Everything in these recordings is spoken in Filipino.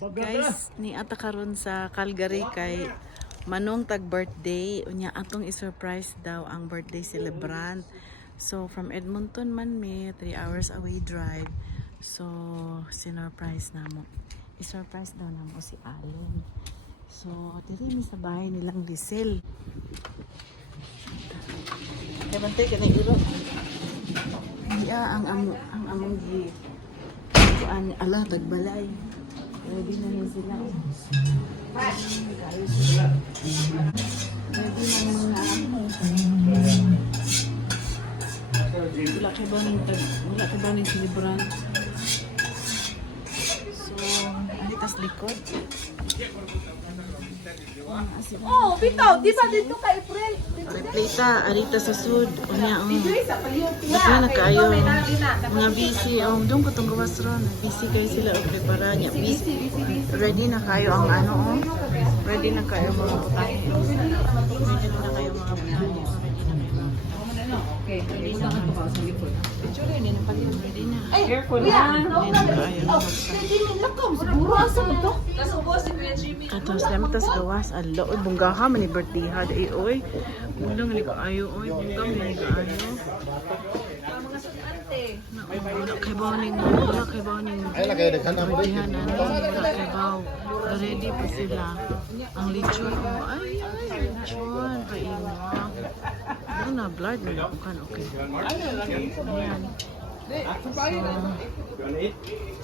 Guys, ni ata karon sa Calgary kay manong tag birthday unya atong i-surprise daw ang birthday celebrant. So from Edmonton man me 3 hours away drive. So sinurprise namo. I-surprise daw namo si Allen. So diri mi sa bahay nilang Lisel. Kabantay ka na iro. Iya ang among gi kuan ala tagbalay. Ready na rin sila. Ready na mga wala ka ba ng silibran? So, alitas likod. Oh, bitaw, di ba dito ka April? Repleta, arita sa sud. Unya ang bigla na kayo. Mga busy. Doon ko itong gawas ron. Busy kayo sila. Okay, para niya. Busy. Ready na kayo ang ano. Ready na kayo mga putahe. Ready na kayo mga putahe. Okay, ready na ka pa sa likod. Picture yun. Yan ang pagyan. Ready na. Ay, careful lang. Ready na lakam. Siguro asa mo to? Katos naman tas gawas. Alo, oy, bungga ka. Mani birthday ha. Ay, oy. Bungga nga kaayo. Oy, bungga nga kaayo. Mga sudante. Wala kay bawning. Wala kay bawning. Ay, lagay na ka namin. Birthday na. Wala kay baw. Ready pa sila. Ang lechon. Oh, ay, lechon. Paima. Ano na, blood na bukan. Okay. Ayan.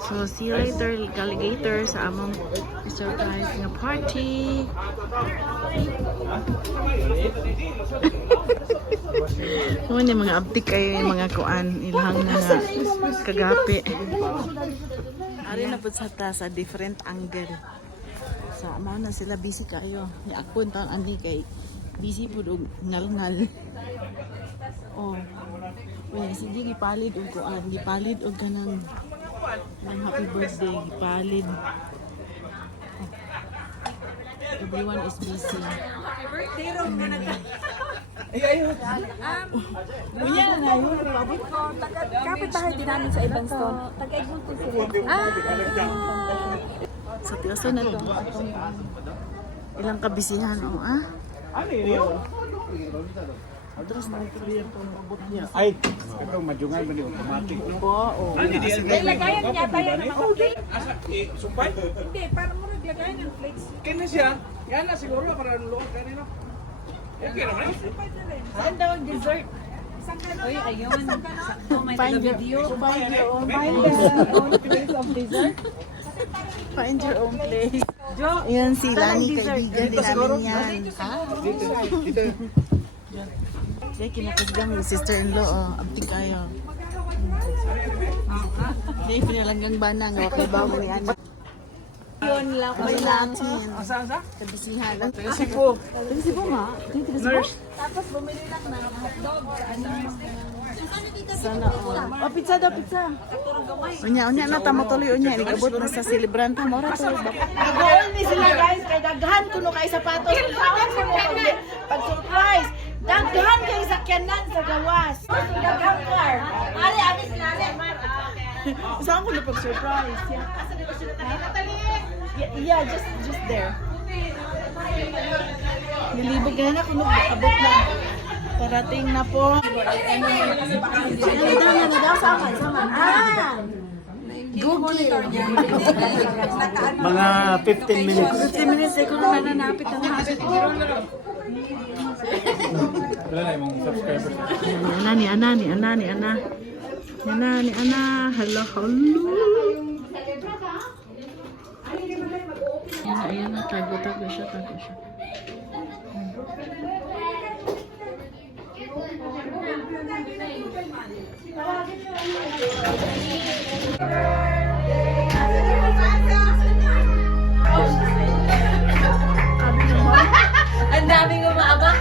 So, see you later, alligator, sa among surprise nga party. Ano yung mga abdik kayo, yung mga kuan, ilhang na nga kagapi. Ari na po sa ta, sa different angle. So, amo na sila, busy kayo. Ako, taon ani kay busy po og ngal-ngal. Oh. Well, sige, gipalid og kuan, gipalid og kanang happy birthday, gipalid. Oh. Everyone is busy. Happy birthday ro na nag. Unya na yun. Kapit bahay din namin sa Evanston. Taga-Evanston sila. Sa tiyaso na to. Ilang kabisihan o Ano yun? Ay, ito majungan ba ni automatic? Lagayan niya tayo ng mga plates. Asa, sumpay? Hindi, parang mo naglagayan ng plates. Kaya siya, yan na siguro para lulood ka rin. Okay naman. Saan daw ang dessert? Uy, ayun. Find your own place of dessert. Find your own place. Yan si Lani, kaibigan din namin yan. Dito. Kaya kinakasgang yung sister-in-law, abdi kayo. Kaya pinalanggang banang, okay ba mo ni Ana? Yun lang. May latin. Asa? Kabisihan. Sipo. Sipo nga? Nurse. Tapos bumili lang ng hotdog. Sana oh, pizza daw, pizza. Unya na tamo tuloy unya ikabot na sa celebrant mo ra to. Nag-goal ni sila guys, kay daghan kuno kay sapatos. Pag surprise, daghan kay sakyanan sa gawas. Daghan car. Ari abi sila man. Saan ko na pag surprise? Yeah, just there. Nilibog na kuno abot na. Parating na po. Mga 15 minutes. 15 minutes ay kung nananapit na napit. Wala na yung subscribers. Ana. Hello. Ayan na, tago siya. Ang daming umaabang.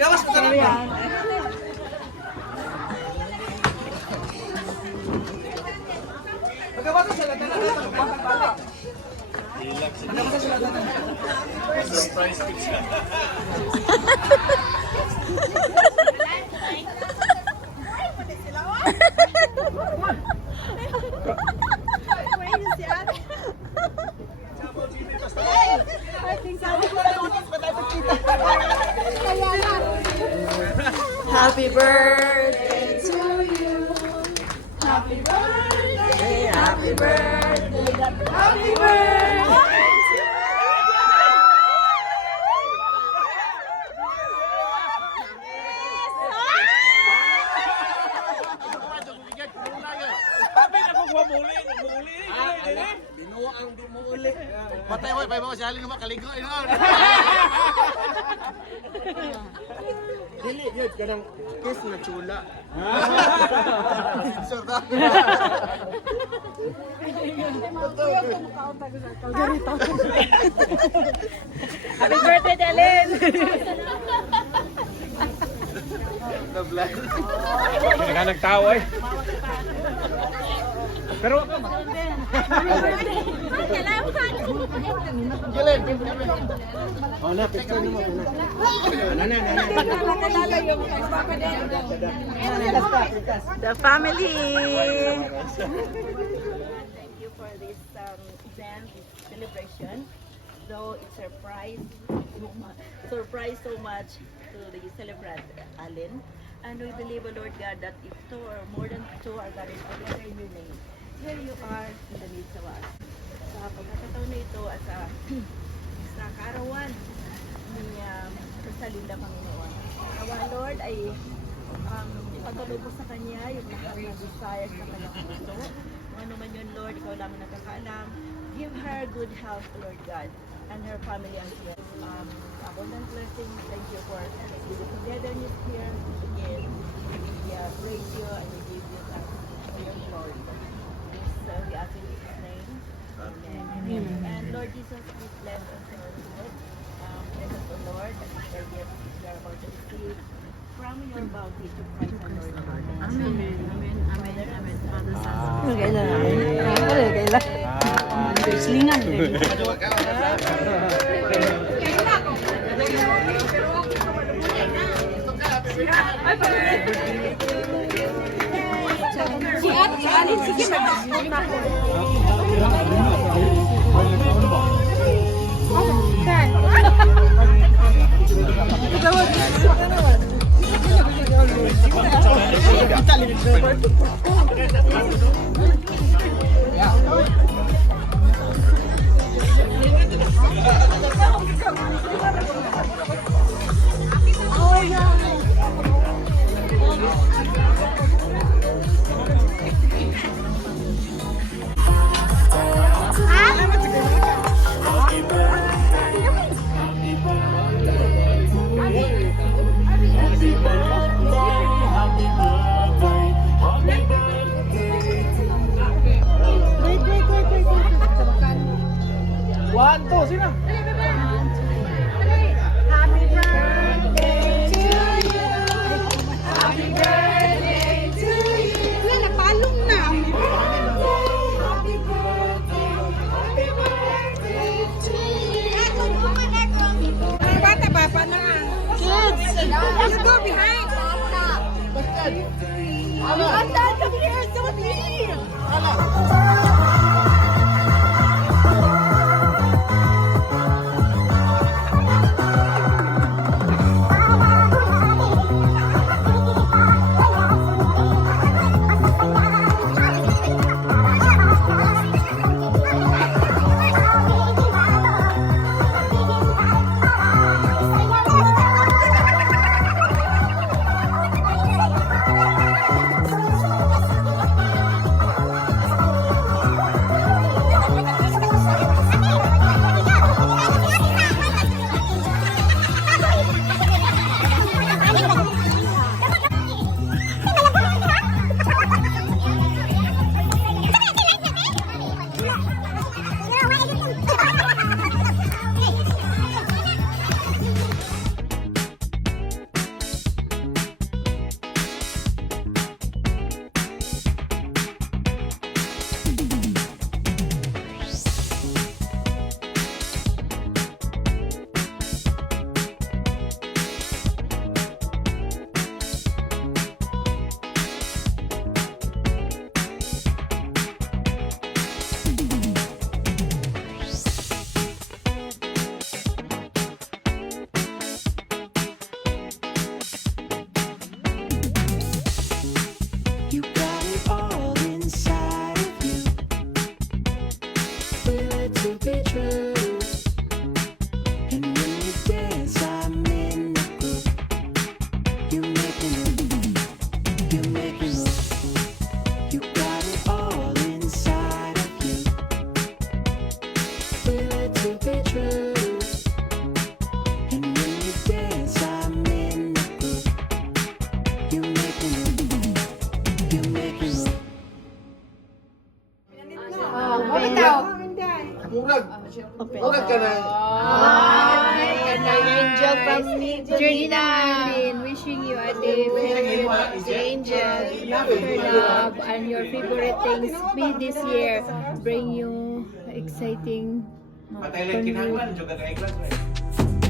Gawas ko na. Gawas ko sila na. Happy birthday to you. Happy birthday, happy birthday, happy birthday. Patay mo, pay mo si Alin mo kaligo ino. Dili yun kanang kiss na chula. Sorta. Happy birthday, Dalin! Nagka nagtawa eh. Pero Oh na, picture mo na. The family. Thank you for this event, this celebration. So it surprised so much to the celebrant, Alin. And we believe, O Lord God, that if two or more than two are gathered together in your name, here you are in the midst of us. Sa pagkakataon na ito at sa kaarawan ni Rosalinda, Panginoon. Nawa, Lord, ay ipagkalubos sa kanya yung lahat ng desires sa kanyang puso. Kung ano man yun, Lord, ikaw lang ang nakakaalam. Give her good health, Lord God, and her family as well. Abundant blessings. Thank you for the togetherness here again. We praise you and we give you thanks for your glory. This we ask in Jesus' name. Amen. And Lord Jesus, please bless us in our food. Bless us, O Lord, and the gifts we are about to receive from your bounty to Christ our Lord. Amen. Amen. Amen. Amen. Father, Son. One, two, sino? Happy birthday to you. Happy birthday to you. Wala, napalong na. Happy birthday. Happy birthday to you. Mga bata, baba na. Kids, you go behind. I'm done. Come here, don't leave. Murag. Murag ka na. Angel from Jernina Alin, wishing you a day filled with angel, laughter, love, and your favorite things. May this year bring you exciting Patay lang kinahanglan, juga ka iklas.